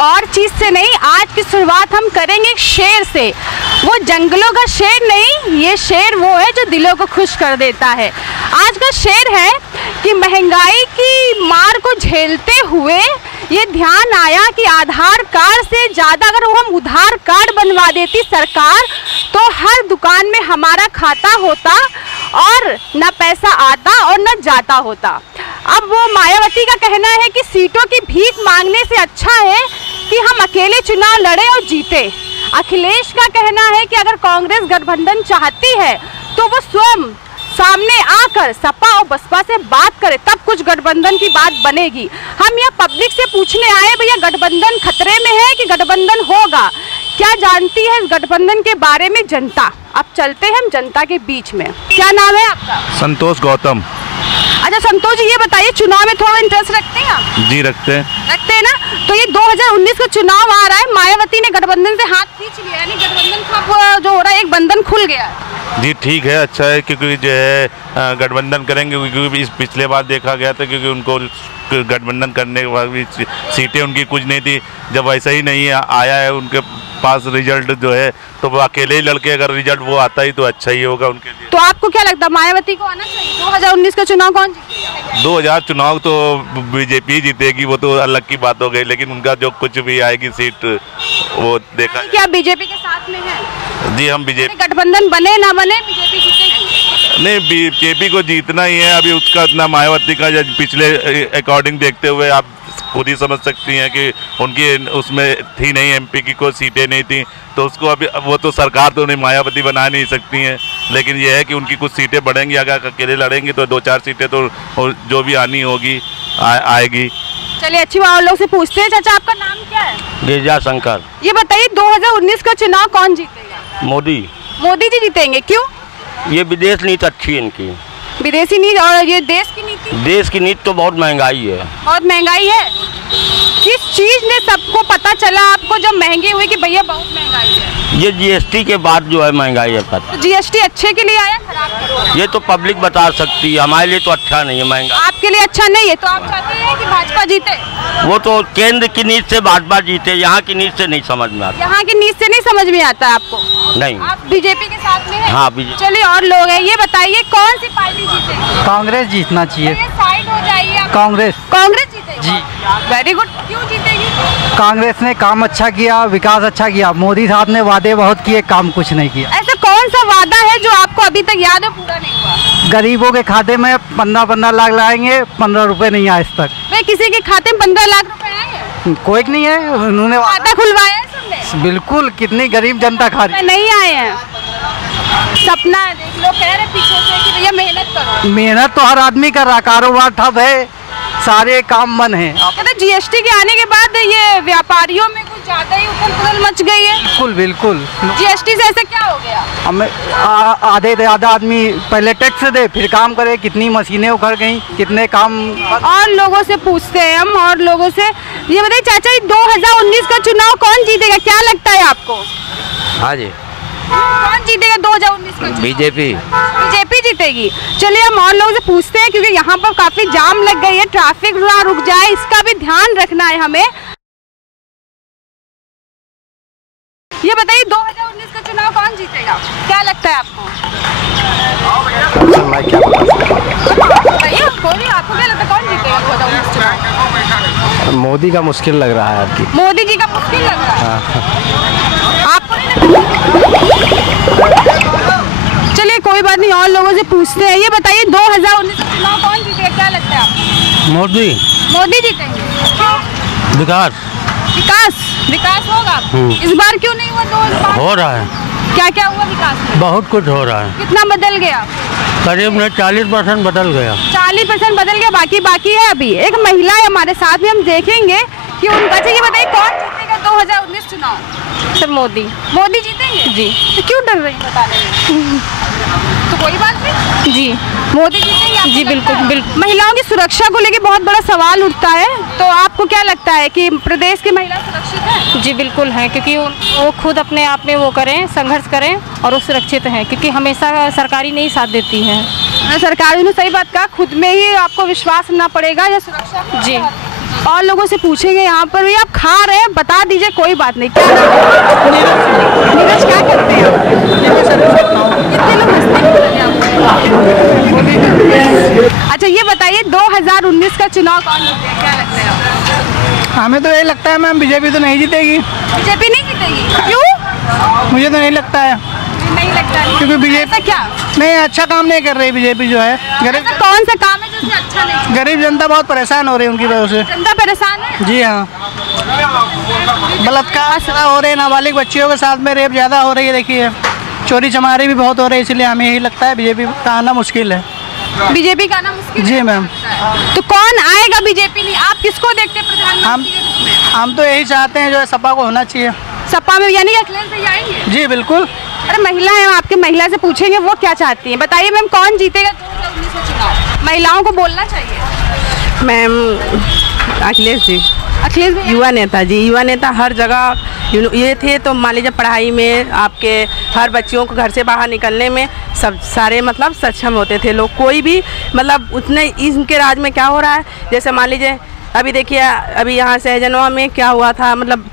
और चीज से नहीं, आज की शुरुआत हम करेंगे शेर से। वो जंगलों का शेर नहीं, ये शेर वो है जो दिलों को खुश कर देता है। आज का शेर है कि महंगाई की मार को झेलते हुए ये ध्यान आया कि आधार कार्ड से ज़्यादा अगर वो हम उधार कार्ड बनवा देती सरकार, तो हर दुकान में हमारा खाता होता और न पैसा आता और न जाता होता। अब वो मायावती का कहना है कि सीटों की भीख मांगने से अच्छा है कि हम अकेले चुनाव लड़े और जीते। अखिलेश का कहना है कि अगर कांग्रेस गठबंधन चाहती है तो वो स्वयं सामने आकर सपा और बसपा से बात करे, तब कुछ गठबंधन की बात बनेगी। हम यह पब्लिक से पूछने आए, भैया गठबंधन खतरे में है कि गठबंधन होगा? क्या जानती है इस गठबंधन के बारे में जनता? अब चलते हैं हम जनता के बीच में। क्या नाम है आपका? संतोष गौतम। अच्छा संतोष जी, ये बताइए चुनाव में थोड़ा इंटरेस्ट रखते हैं आप? जी रखते हैं। रखते हैं ना। तो ये 2019 का चुनाव आ रहा है, मायावती ने गठबंधन से हाथ खींच लिया, यानी गठबंधन का जो हो रहा है एक बंधन खुल गया है। जी ठीक है, अच्छा है, क्योंकि जो है गठबंधन करेंगे, क्योंकि इस पिछले बार देखा गया था क्योंकि उनको गठबंधन करने के बाद भी सीटें उनकी कुछ नहीं थी। जब ऐसा ही नहीं आया है उनके पास रिजल्ट जो है, तो वो अकेले ही लड़के, अगर रिजल्ट वो आता ही तो अच्छा ही होगा उनके लिए। तो आपको क्या लगता है मायावती को आना चाहिए? 2019 का चुनाव कौन जीतेगा? 2000 चुनाव तो बीजेपी जीतेगी, वो तो अलग की बात हो गई, लेकिन उनका जो कुछ भी आएगी सीट वो देखा। क्या बीजेपी के साथ में है? जी हम बीजेपी, गठबंधन बने ना बने बीजेपी जीतेगी। नहीं, बीजेपी को जीतना ही है। अभी उसका इतना मायावती का पिछले अकॉर्डिंग देखते हुए आप खुद ही समझ सकती हैं कि उनकी उसमें थी नहीं, एमपी की कोई सीटें नहीं थी, तो उसको अभी वो तो सरकार तो उन्हें मायावती बना नहीं सकती हैं, लेकिन यह है कि उनकी कुछ सीटें बढ़ेंगी। अगर अकेले लड़ेंगी तो 2-4 सीटें तो जो भी आनी होगी आएगी। चलिए अच्छी बात, और लोग से पूछते हैं। चाचा आपका नाम क्या है? गिरजा शंकर। ये बताइए 2019 का चुनाव कौन जीतेगा? मोदी। मोदी जी जीतेंगे, क्यों? ये विदेश नीति अच्छी है इनकी। विदेशी नीति और ये देश की नीति? देश की नीति तो बहुत महंगाई है। बहुत महंगाई है। किस चीज ने सबको पता चला आपको जब महंगी हुई कि भैया बहुत महंगाई है? ये जीएसटी के बाद जो है महंगाई है पता। तो जीएसटी अच्छे के लिए आया, खराब के लिए? ये तो पब्लिक बता सकती है, हमारे लिए तो अच्छा नहीं है महंगा। आपके लिए अच्छा नहीं है, तो आप चाहते हैं कि भाजपा जीते? वो तो केंद्र की नीति से भाजपा जीते, यहाँ की नीति से नहीं समझ में आता। यहाँ की नीति से नहीं समझ में आता है आपको? नहीं। आप बीजेपी के साथ में हैं? हाँ बीजेपी। चलिए और लोग हैं, ये बताइए कौन सी पार्टी जीतेगी? कांग्रेस जीतना चाहिए। साइड हो जाइए आप। कांग्रेस। कांग्रेस जीतेगी जी। Very good. क्यों जीतेगी? कांग्रेस ने काम अच्छा किया, विकास अच्छा किया। मोदी साहब ने वादे बहुत किए, काम कुछ नहीं किया। ऐसा कौन सा वादा है जो आपको अभी तक याद है पूरा नहीं हुआ? गरीबों के खाते में 15 लाख लाएंगे, 15 रुपए नहीं आए आज तक। वे किसी के खाते में 15 लाख रुपए आए हैं? कोई नहीं है, उन्होंने खाता खुलवाया है सबने? बिल्कुल, कितनी गरीब जनता खा रही। नहीं आए हैं। सपना है, देख लो, कह रहे पीछे से कि भैया मेहनत करो। मेहनत तो हर आदमी कर रहा, कारोबार ठप है, सारे काम बंद हैं। कहते जीएसटी के आने के बाद ये व्यापारियों में कुछ ज्यादा ही उथल-पुथल मच गई है। बिल्कुल बिल्कुल। जीएसटी से ऐसा क्या हो गया? हमें आधे से ज़्यादा आदमी पहले टैक्स दे फिर काम करे, कितनी मशीनें उखड़ गई, कितने काम। और लोगों से पूछते हैं हम, और लोगों से ये बताइए चाचा, 2019 का चुनाव कौन जीतेगा, क्या लगता है आपको? हाँ जी। कौन जीतेगा 2019 का चुनाव? बीजेपी। बीजेपी जीतेगी। चलिए हम और लोगों से पूछते हैं, क्योंकि यहाँ पर काफी जाम लग गई है, ट्रैफिक ना रुक जाए इसका भी ध्यान रखना है हमें। ये बताइए 2019 का चुनाव कौन जीतेगा, क्या लगता है आपको? मैं क्या बताइए, आपको क्या लगता है कौन जीतेगा 2019 चुनाव? मोदी का मुश्किल लग रहा है आपकी। मोदी जी का मुश्किल लग रहा है आपको? चलिए कोई बात नहीं, और लोगों से पूछते हैं। ये बताइए 2019 का चुनाव कौन जीतेगा, क्या लगता है आपको? मोदी। मोदी जीतेंगे। विकास। विकास विकास होगा। इस बार क्यों नहीं हुआ? 2 बार हो रहा है। क्या क्या हुआ विकास में? बहुत कुछ हो रहा है। कितना बदल गया? करीब 40% बदल गया। 40% बदल गया, बाकी है अभी। एक महिला है हमारे साथ में, हम देखेंगे कि उनका। अच्छा ये बताइए कौन जीतेगा 2019 चुनाव? सर मोदी। मोदी जीतेंगे जी। तो क्यों डर रही है बताने में? तो कोई बात नहीं जी, मोदी जीतेंगे आपको जी बिल्कुल लगता है? बिल्कुल। महिलाओं की सुरक्षा को लेकर बहुत बड़ा सवाल उठता है, तो आपको क्या लगता है कि प्रदेश की महिला सुरक्षित है? जी बिल्कुल हैं, क्योंकि वो खुद अपने आप में वो करें, संघर्ष करें और वो सुरक्षित हैं, क्योंकि हमेशा सरकारी नहीं साथ देती है। सरकार ने सही बात कहा, खुद में ही आपको विश्वास करना पड़ेगा या सुरक्षा। जी और लोगों से पूछेंगे यहाँ पर भी। आप खा रहे हैं, बता दीजिए, कोई बात नहीं। क्या नाम है? नीरज, क्या करते हैं आप? कितने लोग हंसते हैं आपको? अच्छा ये बताइए 2019 का चुनाव कौन जीतेगा, क्या लगता है आपको? हमें तो यही लगता है मैम, बीजेपी तो नहीं जीतेगी। बीजेपी नहीं जीतेगी? क्यों? मुझे तो नहीं लगता है, नहीं लगता है क्योंकि बीजेपी क्या नहीं अच्छा काम नहीं कर रही। बीजेपी जो है ऐसा कौन सा काम है जो अच्छा नहीं? गरीब जनता बहुत परेशान हो रही है उनकी वजह से। जनता परेशान है? जी हाँ, बलात्कार हो रहे हैं, नाबालिग बच्चियों के साथ में रेप ज़्यादा हो रही है। देखिए चोरी चमारी भी बहुत हो रही है, इसलिए हमें यही लगता है बीजेपी का आना मुश्किल है। बीजेपी का आना मुश्किल? जी मैम। तो कौन आएगा बीजेपी नहीं? आप किसको देखते हैं प्रधानमंत्री? हम तो यही चाहते हैं जो है सपा को होना चाहिए। सपा में यानी अखिलेश भैया आएंगे? जी बिल्कुल। अरे महिला है, आपके महिला से पूछेंगे वो क्या चाहती हैं। बताइए मैम, कौन जीतेगा 2019 का चुनाव? महिलाओं को बोलना चाहिए। मैम अखिलेश जी, अखिलेश भैया युवा नेता जी, युवा नेता हर जगह ये थे। तो मान लीजिए पढ़ाई में आपके हर बच्चियों को घर से बाहर निकलने में सब सारे मतलब सक्षम होते थे लोग। कोई भी मतलब उतने इनके राज में क्या हो रहा है, जैसे मान लीजिए अभी देखिए अभी यहाँ सहजनवा में क्या हुआ था, मतलब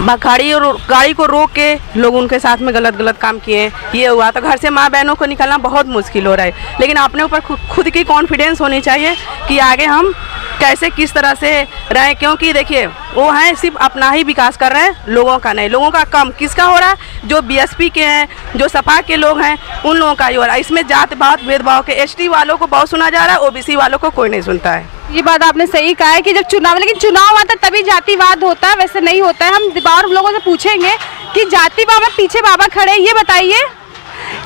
गाड़ी को रोक के लोग उनके साथ में गलत काम किए, ये हुआ। तो घर से माँ बहनों को निकलना बहुत मुश्किल हो रहा है। लेकिन अपने ऊपर खुद की कॉन्फिडेंस होनी चाहिए कि आगे हम कैसे किस तरह से रहें, क्योंकि देखिए वो हैं सिर्फ अपना ही विकास कर रहे हैं, लोगों का नहीं। लोगों का कम किसका हो रहा है? जो बीएसपी के हैं, जो सपा के लोग हैं, उन लोगों का ही हो रहा है। इसमें जात पात भेदभाव के एसटी वालों को बहुत सुना जा रहा है, ओबीसी वालों को कोई नहीं सुनता है। ये बात आपने सही कहा है कि जब चुनाव, लेकिन चुनाव आता है तभी जातिवाद होता है, वैसे नहीं होता है। हम और लोगों से पूछेंगे कि जातिवाद में पीछे बाबा खड़े, ये बताइए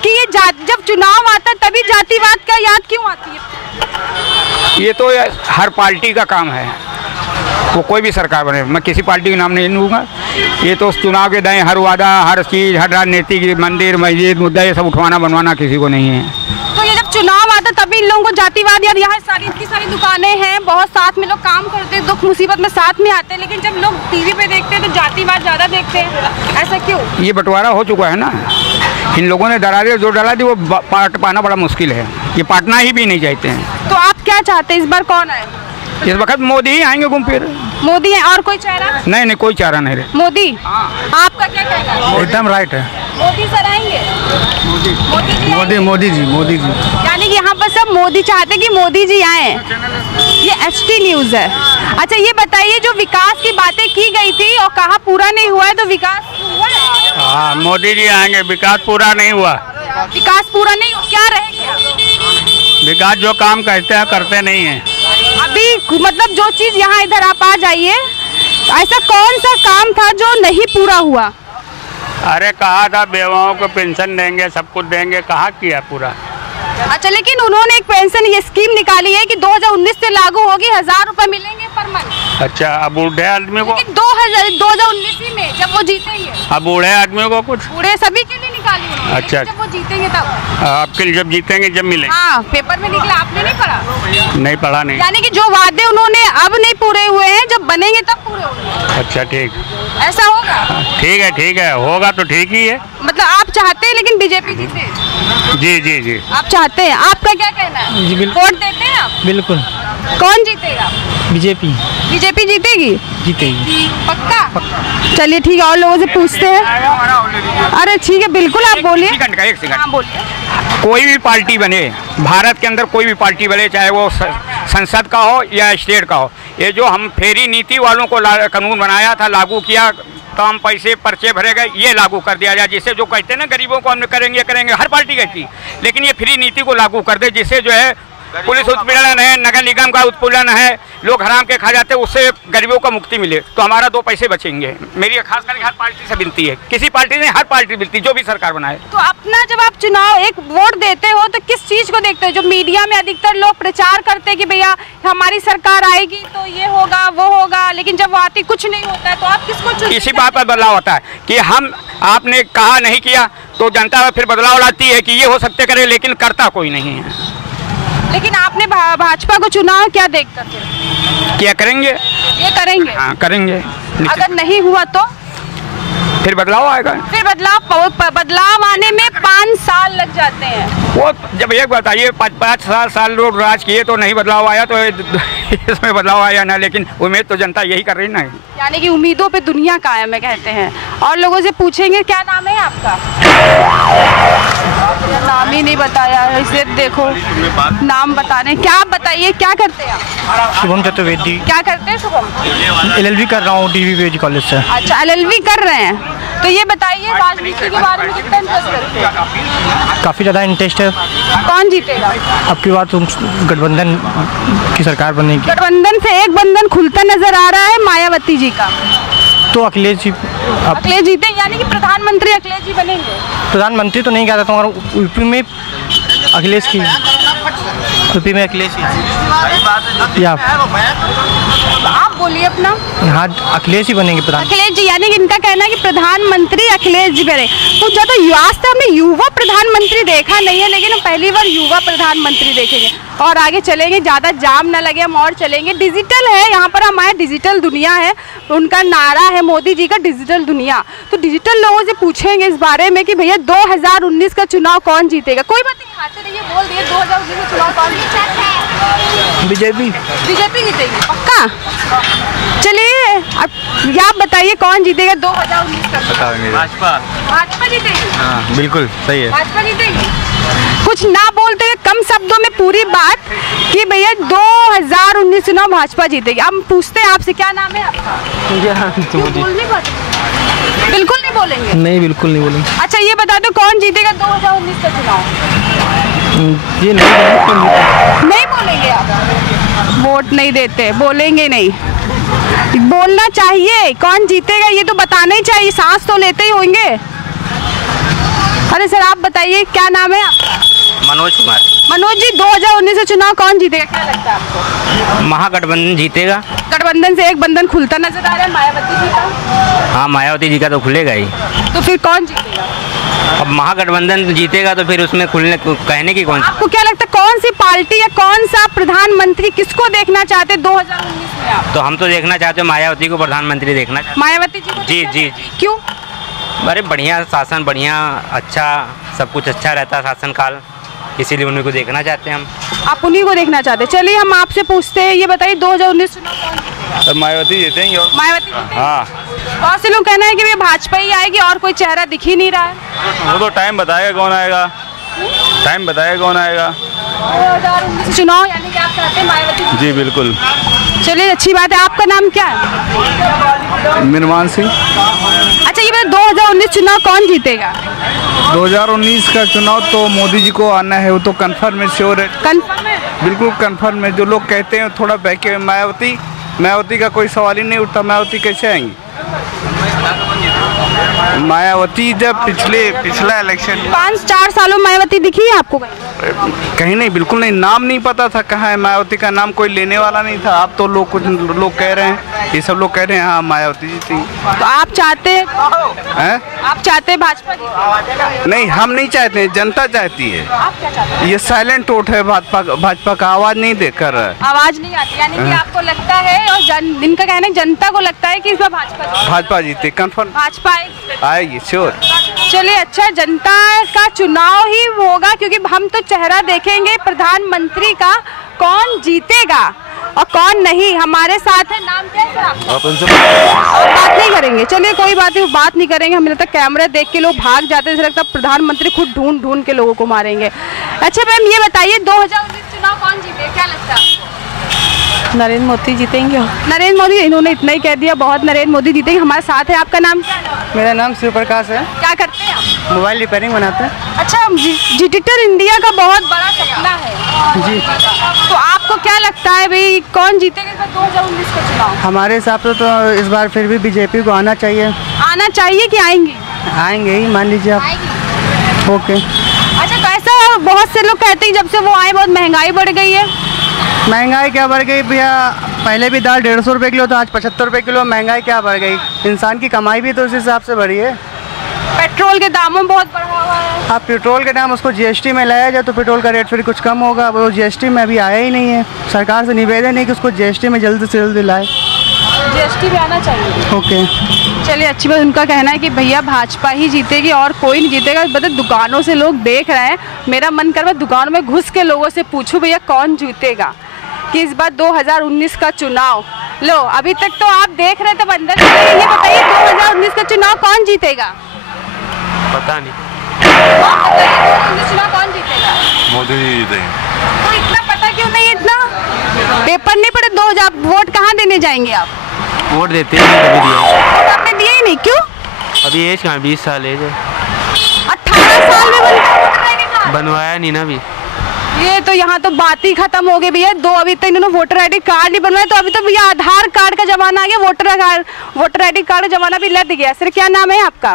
कि ये जब चुनाव आता है तभी जातिवाद का याद क्यों आती है? ये तो हर पार्टी का काम है, वो कोई भी सरकार बने, मैं किसी पार्टी का नाम नहीं लूँगा। ये तो चुनाव के दाएं हर वादा, हर चीज़, हर राजनीतिक मंदिर मस्जिद मुद्दा ये सब उठवाना बनवाना किसी को नहीं है। तो ये जब चुनाव आता तभी इन लोगों को जातिवाद, यार यहाँ इतनी सारी दुकानें हैं, बहुत साथ में लोग काम करते हैं, दुख मुसीबत में साथ में आते हैं, लेकिन जब लोग टीवी पे देखते हैं तो जातिवाद ज़्यादा देखते हैं, ऐसा क्यों? ये बंटवारा हो चुका है ना, इन लोगों ने दरारें जो डाला थी वो पाट पाना बड़ा मुश्किल है, ये पाटना ही भी नहीं चाहते हैं। तो आप क्या चाहते हैं इस बार कौन आए? इस वक्त मोदी ही आएंगे घूम फिर। मोदी है और कोई चेहरा? नहीं कोई चारा नहीं रहे। मोदी? आपका क्या कहना है? एकदम राइट है, मोदी सर आएंगे? मोदी जी। यानी कि यहाँ पर सब मोदी चाहते कि मोदी जी आए। ये HT न्यूज़ है। अच्छा ये बताइए, जो विकास की बातें की गई थी और कहा पूरा नहीं हुआ है, तो विकास हुआ है? हाँ, मोदी जी आएंगे, विकास पूरा नहीं हुआ। विकास पूरा नहीं, क्या रह गया? विकास जो काम कहते हैं करते नहीं हैं। अभी मतलब जो चीज़ यहाँ इधर आप आ जाइए, ऐसा कौन सा काम था जो नहीं पूरा हुआ? अरे कहा था बेवाओं को पेंशन देंगे, सब कुछ देंगे, कहाँ किया पूरा? अच्छा, लेकिन उन्होंने एक पेंशन ये स्कीम निकाली है कि 2019 से लागू होगी, 1000 रुपए मिलेंगे पर मंथ। अच्छा, अब बूढ़े आदमी को? 2019 ही में जब वो जीतेंगे। अब बूढ़े आदमी को कुछ? बूढ़े सभी के लिए निकाली उन्होंने। अच्छा, जब वो जीतेंगे तब। आपके जब जीतेंगे जब मिलेंगे। हाँ, पेपर में निकला, आपने नहीं पढ़ा? नहीं पढ़ा नहीं। यानी कि जो वादे उन्होंने अब नहीं पूरे हुए हैं, जब बनेंगे तब पूरे होंगे। अच्छा ठीक, ऐसा होगा? ठीक है, होगा तो ठीक ही है। मतलब आप चाहते हैं लेकिन बीजेपी जीते? जी आप चाहते हैं, आपका क्या कहना है? जी, वोट देते हैं आप? बिल्कुल। कौन जीतेगा? बीजेपी जीतेगी? जीतेगी पक्का? चलिए ठीक है, और लोगों से पूछते हैं। अरे ठीक है, बिल्कुल आप बोलिए। एक सेकंड। हाँ बोलिए। कोई भी पार्टी बने, भारत के अंदर कोई भी पार्टी बने, चाहे वो संसद का हो या स्टेट का हो, ये जो हम फेरी नीति वालों को कानून बनाया था, लागू किया, कम पैसे पर्चे भरे गए, ये लागू कर दिया जाए। जिससे जो कहते हैं ना गरीबों को हम करेंगे, हर पार्टी कहती, लेकिन ये फ्री नीति को लागू कर दे, जिससे जो है पुलिस उत्पीड़न है, नगर निगम का उत्पीड़न है, लोग हराम के खा जाते हैं, उससे गरीबों को मुक्ति मिले तो हमारा 2 पैसे बचेंगे। मेरी खास करके हर पार्टी से विनती है, किसी पार्टी ने हर पार्टी विनती, जो भी सरकार बनाए। तो अपना जब आप चुनाव एक वोट देते हो तो किस चीज को देखते हो? जो मीडिया में अधिकतर लोग प्रचार करते हैं कि भैया हमारी सरकार आएगी तो ये होगा वो होगा, लेकिन जब वो आती कुछ नहीं होता है, तो आप किसको चुनते? इसी बात पर बदलाव होता है कि आपने कहा नहीं किया तो जनता फिर बदलाव लाती है कि ये हो सकते करे, लेकिन करता कोई नहीं है। लेकिन आपने भाजपा को चुना, क्या देखकर फिर? क्या करेंगे? ये करेंगे? हाँ करेंगे। अगर नहीं हुआ तो? फिर बदलाव आएगा। फिर बदलाव आने में 5 साल लग जाते हैं। वो जब एक बताइए 5 साल लोग राज किए तो नहीं बदलाव आया, तो इसमें बदलाव आया ना, लेकिन उम्मीद तो जनता यही कर रही ना। यानी कि उम्मीदों पे दुनिया कायम है कहते हैं। और लोगों से पूछेंगे क्या नाम है आपका? नाम ही नहीं बताया, इसे देखो नाम बताने। क्या आप बताइए, क्या करते हैं आप? शुभम चतुर्वेदी। क्या करते हैं शुभम? LLB कर रहा हूँ DVB कॉलेज से। अच्छा, LLB कर रहे हैं। तो ये बताइए राजनीति के बारे में कितना इंटरेस्ट रखते हैं? काफ़ी ज़्यादा इंटरेस्ट है। कौन जीतेगा? अब की बात गठबंधन की सरकार बनेगी। गठबंधन से एक बंधन खुलता नजर आ रहा है मायावती जी का। तो अखिलेश जी अखिलेश जीते, यानी कि प्रधानमंत्री अखिलेश जी बनेंगे। प्रधानमंत्री तो नहीं कह सकता हूँ, यूपी में अखिलेश की, यूपी में अखिलेश की। या आप बोलिए अपना। हाँ, अखिलेश ही बनेंगे प्रधान। अखिलेश जी, यानी कि इनका कहना है कि प्रधानमंत्री अखिलेश जी बने। तो ज़्यादा आज तक हमने युवा प्रधानमंत्री देखा नहीं है, लेकिन हम पहली बार युवा प्रधानमंत्री देखेंगे। और आगे चलेंगे, ज़्यादा जाम ना लगे, हम और चलेंगे। डिजिटल है यहाँ पर, हमारे डिजिटल दुनिया है, उनका नारा है मोदी जी का डिजिटल दुनिया। तो डिजिटल लोगों से पूछेंगे इस बारे में कि भैया 2019 का चुनाव कौन जीतेगा। कोई बात नहीं, खाते रहिए, बोल दिए 2019 का चुनाव कौन जीतेगा? बीजेपी जीतेगी पक्का। चलिए अब आप बताइए कौन जीतेगा 2019 का? भाजपा जीतेगी। हाँ बिल्कुल सही है, भाजपा जीतेगी। कुछ ना बोलते हुए कम शब्दों में पूरी बात कि भैया 2019 चुनाव भाजपा जीतेगी। अब पूछते हैं आपसे, क्या नाम है आपका? बिल्कुल नहीं बोलेंगे? नहीं, बिल्कुल नहीं बोलेंगे। अच्छा, ये बता दो कौन जीतेगा 2019 का चुनाव? ये नहीं बोलेंगे आप? वोट नहीं देते, बोलेंगे नहीं, बोलना चाहिए। कौन जीतेगा ये तो बताना ही चाहिए, सांस तो लेते ही होंगे। अरे सर आप बताइए, क्या नाम है आपका? मनोज कुमार। मनोज जी, 2019 से चुनाव कौन जीतेगा, क्या लगता है आपको? महागठबंधन जीतेगा। गठबंधन से एक बंधन खुलता नजर आ रहा है मायावती जी का। हाँ, मायावती जी का तो खुलेगा ही। तो फिर कौन जीतेगा? अब महागठबंधन जीतेगा तो फिर उसमें खुलने कहने की कौन? आपको क्या लगता है कौन सी पार्टी या कौन सा प्रधानमंत्री, किसको देखना चाहते 2019 में आप? तो हम तो देखना चाहते हैं मायावती को प्रधानमंत्री देखना चाहते। मायावती जी को? जी जी। क्यों? अरे बढ़िया शासन, बढ़िया अच्छा सब कुछ अच्छा रहता है शासन काल, इसीलिए उन्हीं को देखना चाहते हैं हम। आप उन्हीं को देखना चाहते हैं। चलिए हम आपसे पूछते हैं, ये बताइए 2019 चुनाव कौन जीतेगा? मायावती जीतेंगे। मायावती जीतेंगे? हाँ। बहुत से लोग कहना है कि वे भाजपा ही आएगी और कोई चेहरा दिख ही नहीं रहा है। वो तो टाइम बताएगा कौन आएगा, टाइम बताएगा कौन आएगा। 2019 चुनाव यानी कि आप चाहते हैं मायावती? जी बिल्कुल। चलिए अच्छी बात है। आपका नाम क्या है? मिनमान सिंह। अच्छा, ये बताइए 2019 चुनाव कौन जीतेगा? 2019 का चुनाव तो मोदी जी को आना है, वो तो कंफर्म है, श्योर है। कंफर्म है? बिल्कुल कंफर्म है। जो लोग कहते हैं थोड़ा बहके मायावती का कोई सवाल ही नहीं उठता। मायावती कैसे आएंगी? मायावती जब पिछला इलेक्शन 5-4 सालों में मायावती दिखी है आपको? कहीं नहीं, बिल्कुल नहीं। नाम नहीं पता था कहाँ है मायावती का, नाम कोई लेने वाला नहीं था। अब तो कुछ लोग कह रहे हैं, ये सब लोग कह रहे हैं हाँ मायावती जी थी। तो आप चाहते हैं? आप चाहते हैं भाजपा जी? नहीं, हम नहीं चाहते हैं, जनता चाहती है। आप क्या चाहते हैं? ये साइलेंट वोट है भाजपा का, आवाज नहीं देकर आवाज नहीं आती, यानी कि आपको लगता है और इनका कहना है जनता को लगता है कि इस बार भाजपा जीते कंफर्म, भाजपा आएगी श्योर। चलिए अच्छा, जनता का चुनाव ही होगा क्योंकि हम तो चेहरा देखेंगे प्रधानमंत्री का, कौन जीतेगा और कौन नहीं। हमारे साथ है, नाम क्या है आपका? आप बात नहीं करेंगे? चलिए कोई बात नहीं, बात नहीं करेंगे। हमें लगता है कैमरा देख के लोग भाग जाते हैं, लगता है प्रधानमंत्री खुद ढूंढ के लोगों को मारेंगे। अच्छा मैम ये बताइए 2019 चुनाव कौन जीते, क्या लगता है? नरेंद्र मोदी जीतेंगे। नरेंद्र मोदी, इन्होंने इतना ही कह दिया, बहुत नरेंद्र मोदी जीतेंगे। हमारे साथ है, आपका नाम क्या है? मेरा नाम शिव प्रकाश है। क्या करते हैं आप? मोबाइल रिपेयरिंग बनाते हैं। अच्छा, डिजिटल इंडिया का बहुत बड़ा सपना है जी, तो आपको क्या लगता है भाई कौन जीतेगा 2019 का चुनाव? हमारे हिसाब से तो इस बार फिर भी बीजेपी को आना चाहिए। आना चाहिए कि आएंगी? आएंगे ही, मान लीजिए आप। ओके। अच्छा, तो ऐसा बहुत से लोग कहते हैं जब से वो आए बहुत महंगाई बढ़ गई है। महंगाई क्या बढ़ गई भैया, पहले भी दाल 150 रुपये किलो, तो आज 75 रुपये किलो। महंगाई क्या बढ़ गई, इंसान की कमाई भी तो उस हिसाब से बढ़ी है। पेट्रोल के दामों बहुत बढ़ा हुआ है। आप पेट्रोल के दाम उसको जीएसटी में लाया जाए तो पेट्रोल का रेट फिर कुछ कम होगा, वो जीएसटी में अभी आया ही नहीं है। सरकार से निवेदन है कि उसको जीएसटी में जल्द से जल्द लाए। जीएसटी भी आना चाहिए। ओके, चलिए अच्छी बात। उनका कहना है कि भैया भाजपा ही जीतेगी और कोई नहीं जीतेगा। मतलब दुकानों से लोग देख रहे हैं, मेरा मन कर रहा है दुकानों में घुस के लोगों से पूछूं भैया कौन जीतेगा कि इस बार 2019 का चुनाव। लो अभी तक तो आप देख रहे थे अंदर, ये बताइए 2019 का चुनाव कौन जीतेगा? पता नहीं। 2019 चुनाव कौन जीतेगा? मोदी जी जीतेंगे। तो इतना पता क्यों नहीं? इतना पेपर नहीं पढ़े? 2000 वोट कहाँ देने जाएंगे आप? वोट देते ही नहीं, कभी दिया। आपने दिए ही नहीं, क्यों? अभी एज कहाँ, 20 साल एज है। 18 साल में वोटर आईडी कार्ड बनवाया नहीं ना अभी। ये तो यहाँ तो बात ही खत्म हो गई भैया। अभी तक इन्होंने वोटर आईडी कार्ड नहीं बनवाया, तो अभी तो भैया आधार कार्ड का जमाना आ गया। वोटर आईडी कार्ड का जमाना भी लग गया। सर क्या नाम है आपका?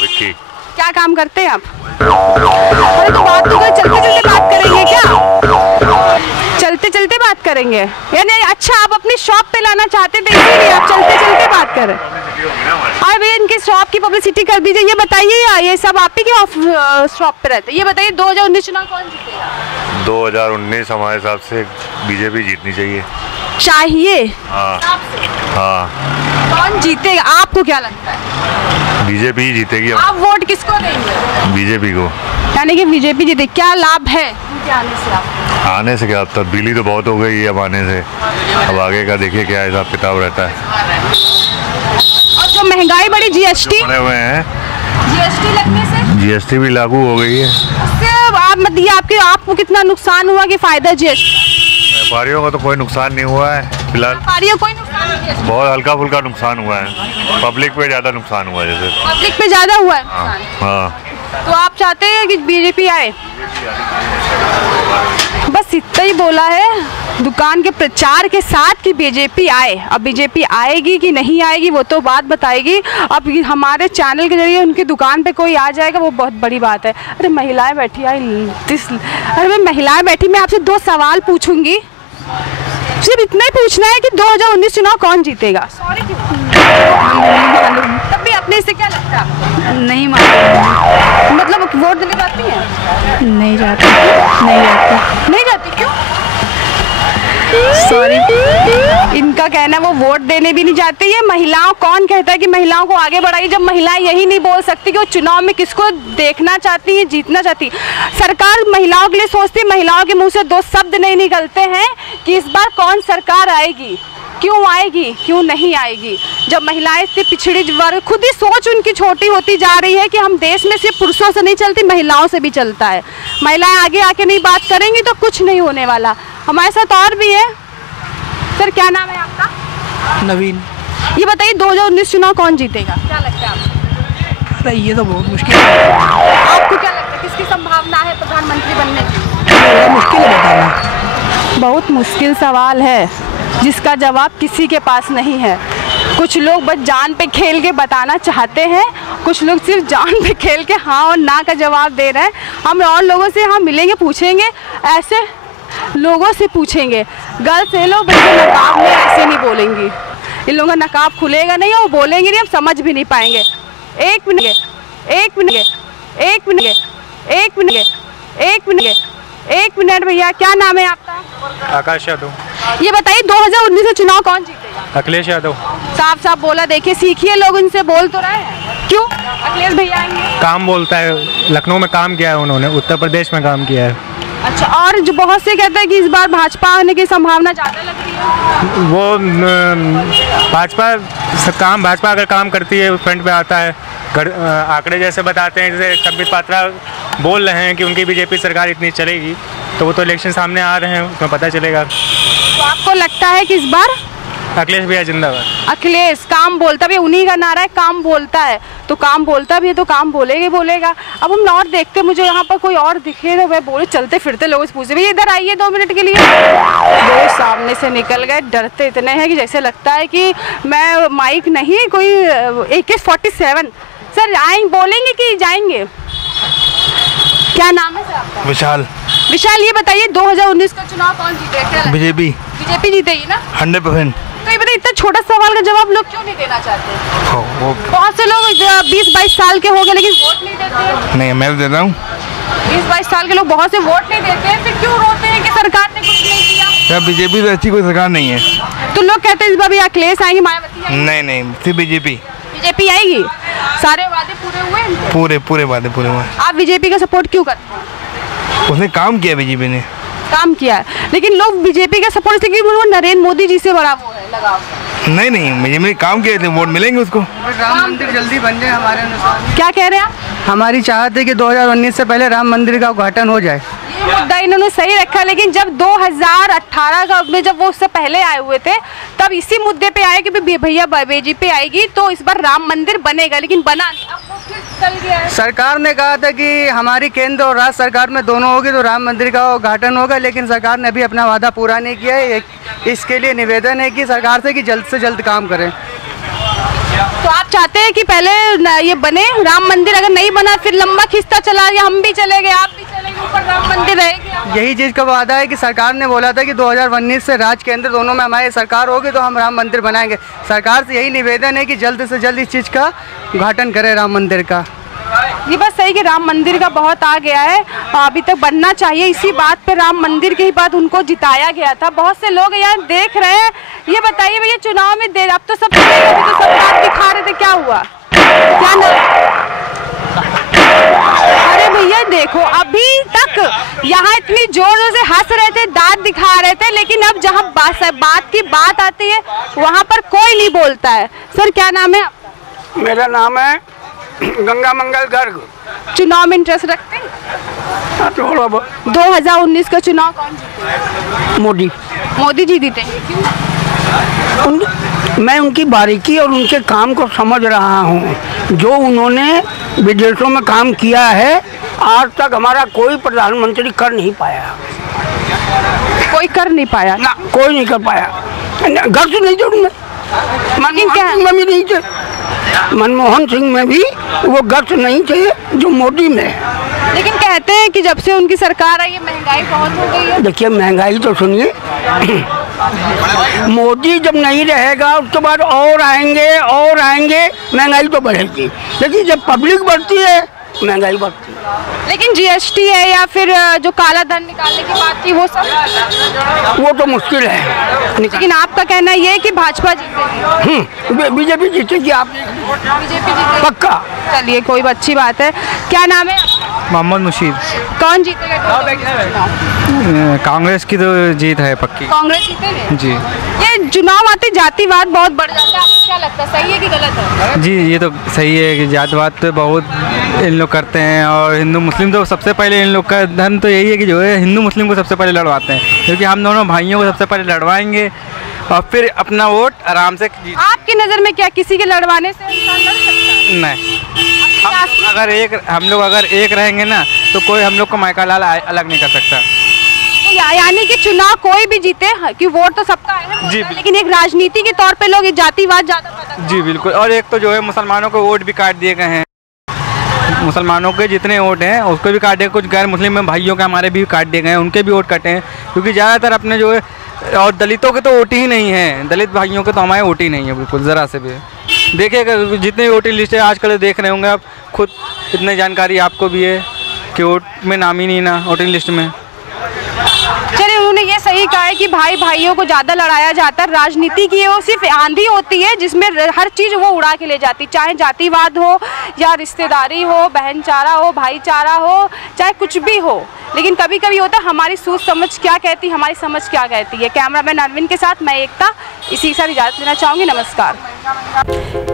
विक्की। क्या काम करते हैं आप? अरे तो बात तो चलते चलते बात करेंगे क्या? चलते चलते बात करेंगे यानी? अच्छा आप अपनी शॉप पे लाना चाहते थे इसीलिए आप चलते चलते बात कर रहे हैं। अरे भैया इनके शॉप की पब्लिसिटी कर दीजिए। ये बताइए, ये सब आप ही के शॉप पे रहते हैं। ये बताइए 2019 चुनाव कौन जीतेगा? 2019 हमारे हिसाब से बीजेपी जीतनी चाहिए। चाहिए? हाँ हाँ। कौन जीतेगा आपको क्या लगता है? बीजेपी ही जीतेगी। आप वोट किसको देंगे? बीजेपी को। यानी कि बीजेपी जीते। क्या लाभ है उनके आने से आपको? आने से क्या, तब्दीली तो बहुत हो गई है अब आने से। अब आगे का देखिए क्या हिसाब किताब रहता है। और जो महंगाई बढ़ी, जीएसटी बने हुए हैं, जीएसटी लगने से जीएसटी भी लागू हो गई है। उससे आप मतलब आपको कितना नुकसान हुआ कि फायदा जीएसटी? व्यापारियों का तो कोई नुकसान नहीं हुआ है फिलहाल। व्यापारियों कोई नुकसान नहीं? बहुत हल्का फुल्का नुकसान हुआ है। पब्लिक पे ज्यादा नुकसान हुआ है। जैसे पब्लिक पे ज्यादा हुआ है हाँ, नुकसान। हाँ। तो आप चाहते हैं कि बीजेपी आए? बस इतना ही बोला है दुकान के प्रचार के साथ कि बीजेपी आए। अब बीजेपी आएगी कि नहीं आएगी वो तो बात बताएगी। अब हमारे चैनल के जरिए उनकी दुकान पे कोई आ जाएगा वो बहुत बड़ी बात है। अरे महिलाएं बैठी अरे मैं महिलाएं बैठी, मैं आपसे 2 सवाल पूछूंगी, सिर्फ इतना ही पूछना है कि 2019 चुनाव कौन जीतेगा? सॉरी तब भी अपने से क्या लगता है? नहीं मालूम। मतलब वोट देने जाती हैं? नहीं जाती, नहीं जाती। नहीं जाती क्यों? सॉरी, इनका कहना है वो वोट देने भी नहीं जाते। ये महिलाओं, कौन कहता है कि महिलाओं को आगे बढ़ाइए जब महिलाएं यही नहीं बोल सकती कि वो चुनाव में किसको देखना चाहती हैं, जीतना चाहती। सरकार महिलाओं के लिए सोचती, महिलाओं के मुंह से 2 शब्द नहीं निकलते हैं कि इस बार कौन सरकार आएगी, क्यों आएगी, क्यों नहीं आएगी। जब महिलाएं से पिछड़ी वर्ग, खुद ही सोच उनकी छोटी होती जा रही है कि हम देश में सिर्फ पुरुषों से नहीं चलती, महिलाओं से भी चलता है। महिलाएं आगे आके नहीं बात करेंगी तो कुछ नहीं होने वाला। हमारे साथ और भी है। सर क्या नाम है आपका? नवीन। ये बताइए 2019 चुनाव कौन जीतेगा? क्या लगता है आपको? अरे ये तो बहुत मुश्किल है। आपको क्या लगता है किसकी संभावना है प्रधानमंत्री बनने की? मुश्किल है बताना। बहुत मुश्किल सवाल है जिसका जवाब किसी के पास नहीं है। कुछ लोग बस जान पे खेल के बताना चाहते हैं, कुछ लोग सिर्फ जान पे खेल के हाँ और ना का जवाब दे रहे हैं। हम और लोगों से हम मिलेंगे, पूछेंगे, ऐसे लोगों से पूछेंगे। गर्ल्स ये लोग बच्चे नकाब में ऐसे नहीं बोलेंगी, इन लोगों का नकाब खुलेगा नहीं और बोलेंगे नहीं, हम समझ भी नहीं पाएंगे। एक मिनट, एक मिनट, एक मिनट, एक मिनट, एक मिनट, एक मिनट भैया, क्या नाम है आपका? आकाश यादव। ये बताइए 2019 में चुनाव कौन जीतेगा? अखिलेश यादव। साफ साफ बोला, देखिए सीखिए, लोग उनसे बोल तो रहे हैं। क्यों अखिलेश भैया आएंगे? काम बोलता है, लखनऊ में काम किया है उन्होंने, उत्तर प्रदेश में काम किया है। अच्छा, और जो बहुत से कहते हैं कि इस बार भाजपा आने की संभावना ज़्यादा लग रही है। वो भाजपा अगर काम करती है फ्रंट पे आता है। आंकड़े जैसे बताते हैं, जैसे संबित पात्रा बोल रहे हैं कि उनकी बीजेपी सरकार इतनी चलेगी, तो वो तो इलेक्शन सामने आ रहे हैं, उसमें पता चलेगा। तो आपको लगता है कि इस बार अखिलेश भैया जिंदाबाद? अखिलेश काम बोलता भी, उन्हीं का नारा है काम बोलता है, तो काम बोलता भी है तो काम बोलेगा बोलेगा। अब हम और देखते, मुझे यहाँ पर कोई और दिखे तो वह बोले, चलते फिरते लोगों से पूछे भैया इधर आइए 2 मिनट के लिए। वो सामने से निकल गए, डरते इतने हैं कि जैसे लगता है कि मैं माइक नहीं कोई AK-47। सर आएंगे, बोलेंगे कि जाएंगे? क्या नाम है सर आपका? विशाल। विशाल, ये बताइए 2019 का चुनाव कौन जीतेगा? बीजेपी। बीजेपी जीतेगी ना 100%। तो ये बताइए इतना छोटा सवाल का जवाब लोग क्यों नहीं देना चाहते? बहुत से लोग 20-22 साल के हो गए लेकिन वोट नहीं देते। नहीं, मैं देता हूँ। 20-22 साल के लोग बहुत से वोट नहीं देते हैं, फिर क्यों रोते हैं कि सरकार ने कुछ नहीं किया? बीजेपी तो अच्छी कोई सरकार नहीं है। तो लोग कहते हैं इस बार भी अखिलेश आएंगे, मायावती आएंगी? नहीं, सिर्फ बीजेपी। बीजेपी आएगी? सारे वादे पूरे हुए? पूरे वादे पूरे हुए। आप बीजेपी का सपोर्ट क्यों करते हैं? उसने काम किया, बीजेपी ने काम किया है, लेकिन लोग बीजेपी का सपोर्ट इसलिए वो नरेंद्र मोदी जी से बड़ा वो है लगाव। नहीं, बीजेपी काम किया थे, वोट मिलेंगे उसको। राम मंदिर जल्दी बन जाए हमारे अनुसार। क्या कह रहे हैं आप? हमारी चाहत है कि 2019 से पहले राम मंदिर का उद्घाटन हो जाए। ये मुद्दा इन्होंने सही रखा, लेकिन जब 2018 का में जब वो उससे पहले आए हुए थे तब इसी मुद्दे पे आए कि भैया बीजेपी आएगी तो इस बार राम मंदिर बनेगा, लेकिन बना नहीं। अब वो फिर चल गया है। सरकार ने कहा था कि हमारी केंद्र और राज्य सरकार में दोनों होगी तो राम मंदिर का उद्घाटन होगा, लेकिन सरकार ने अभी अपना वादा पूरा नहीं किया है। इसके लिए निवेदन है कि सरकार से कि जल्द से जल्द काम करें। तो आप चाहते हैं कि पहले ये बने राम मंदिर, अगर नहीं बना फिर लंबा खिंचता चला गया, हम भी चले गए, आप भी चले गए, ऊपर राम मंदिर रहेगी? यही चीज़ का वादा है कि सरकार ने बोला था कि 2019 से राज्य केंद्र दोनों में हमारी सरकार होगी तो हम राम मंदिर बनाएंगे। सरकार से यही निवेदन है कि जल्द से जल्द इस चीज़ का उद्घाटन करें राम मंदिर का। ये बात सही कि राम मंदिर का बहुत आ गया है, अभी तक बनना चाहिए। इसी बात पे राम मंदिर की बात उनको जिताया गया था। बहुत से लोग यहाँ देख रहे हैं। ये बताइए भैया, चुनाव में अब तो सब बात दिखा रहे थे, क्या हुआ? क्या ना? अरे भैया देखो, अभी तक यहाँ इतनी जोरों से हंस रहे थे, दांत दिखा रहे थे, लेकिन अब जहाँ बात की बात आती है वहाँ पर कोई नहीं बोलता है। सर क्या नाम है? मेरा नाम है गंगा मंगल गर्ग। चुनाव में इंटरेस्ट रखते हैं? 2019 का चुनाव कौन जीते? मोदी जी जीते। मैं उनकी बारीकी और उनके काम को समझ रहा हूँ। जो उन्होंने विदेशों में काम किया है आज तक हमारा कोई प्रधानमंत्री कर नहीं पाया। कोई कर नहीं पाया ना, कोई नहीं कर पाया। घर से नहीं थे उनमें, नहीं थे, मनमोहन सिंह में भी वो गट्स नहीं थे जो मोदी में है। लेकिन कहते हैं कि जब से उनकी सरकार आई है महंगाई बहुत हो गई है। देखिए महंगाई तो सुनिए, मोदी जब नहीं रहेगा उसके बाद और आएंगे महंगाई तो बढ़ेगी, लेकिन जब पब्लिक बढ़ती है महंगाई बढ़ती है। लेकिन जीएसटी है या फिर जो काला धन निकालने की बात की वो तो मुश्किल है। लेकिन आपका कहना ये है कि भाजपा जीतेगी? बीजेपी जीतेगी। आप बीजेपी जीतेगी पक्का? चलिए कोई अच्छी बात है। क्या नाम है? मोहम्मद मुशीद। कौन जीतेगा? कांग्रेस की तो जीत है पक्की। कांग्रेस जीतेगी जी। ये चुनाव आते जातिवाद बहुत बढ़ जाता है, आपको क्या लगता है, सही है कि गलत है? जी ये तो सही है कि जातिवाद तो बहुत इन लोग करते हैं, और हिंदू मुस्लिम तो सबसे पहले इन लोग का धर्म तो यही है कि जो है हिंदू मुस्लिम को सबसे पहले लड़वाते हैं, क्योंकि हम दोनों भाइयों को सबसे पहले लड़वाएंगे और फिर अपना वोट आराम से। आपकी नज़र में क्या किसी के लड़वाने से इंसान लड़ सकता है? नहीं, हम लोग अगर एक रहेंगे ना तो कोई हम लोग को मायका लाल अलग नहीं कर सकता। यानी कि चुनाव कोई भी जीते कि वोट तो सबका है जी, लेकिन एक राजनीति के तौर पे लोग जातिवाद ज्यादा। जी बिल्कुल। और एक तो जो है मुसलमानों को वोट भी काट दिए गए हैं, मुसलमानों के जितने वोट हैं उसको भी काटे, कुछ गैर मुस्लिम में भाइयों के हमारे भी काट दिए गए हैं, उनके भी वोट काटे हैं, क्योंकि ज़्यादातर अपने जो है, और दलितों के तो वोट ही नहीं है, दलित भाइयों के तो हमारे वोट ही नहीं है बिल्कुल ज़रा से भी। देखिएगा जितनी वोटिंग लिस्ट है आजकल देख रहे होंगे आप खुद, इतनी जानकारी आपको भी है कि वोट में नाम ही नहीं ना वोटिंग लिस्ट में। चलिए उन्होंने ये सही कहा है कि भाई भाइयों को ज़्यादा लड़ाया जाता है। राजनीति की वो सिर्फ आंधी होती है जिसमें हर चीज़ वो उड़ा के ले जाती, चाहे जातिवाद हो या रिश्तेदारी हो, बहनचारा हो, भाईचारा हो, चाहे कुछ भी हो। लेकिन कभी कभी होता है हमारी सोच समझ क्या कहती, हमारी समझ क्या कहती है। कैमरामैन अरविंद के साथ मैं एकता, इसी के साथ इजाज़त लेना चाहूँगी। नमस्कार।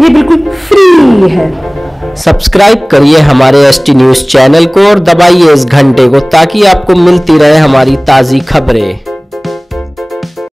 ये बिल्कुल फ्री है। सब्सक्राइब करिए हमारे ST न्यूज़ चैनल को और दबाइए इस घंटे को ताकि आपको मिलती रहे हमारी ताज़ी खबरें।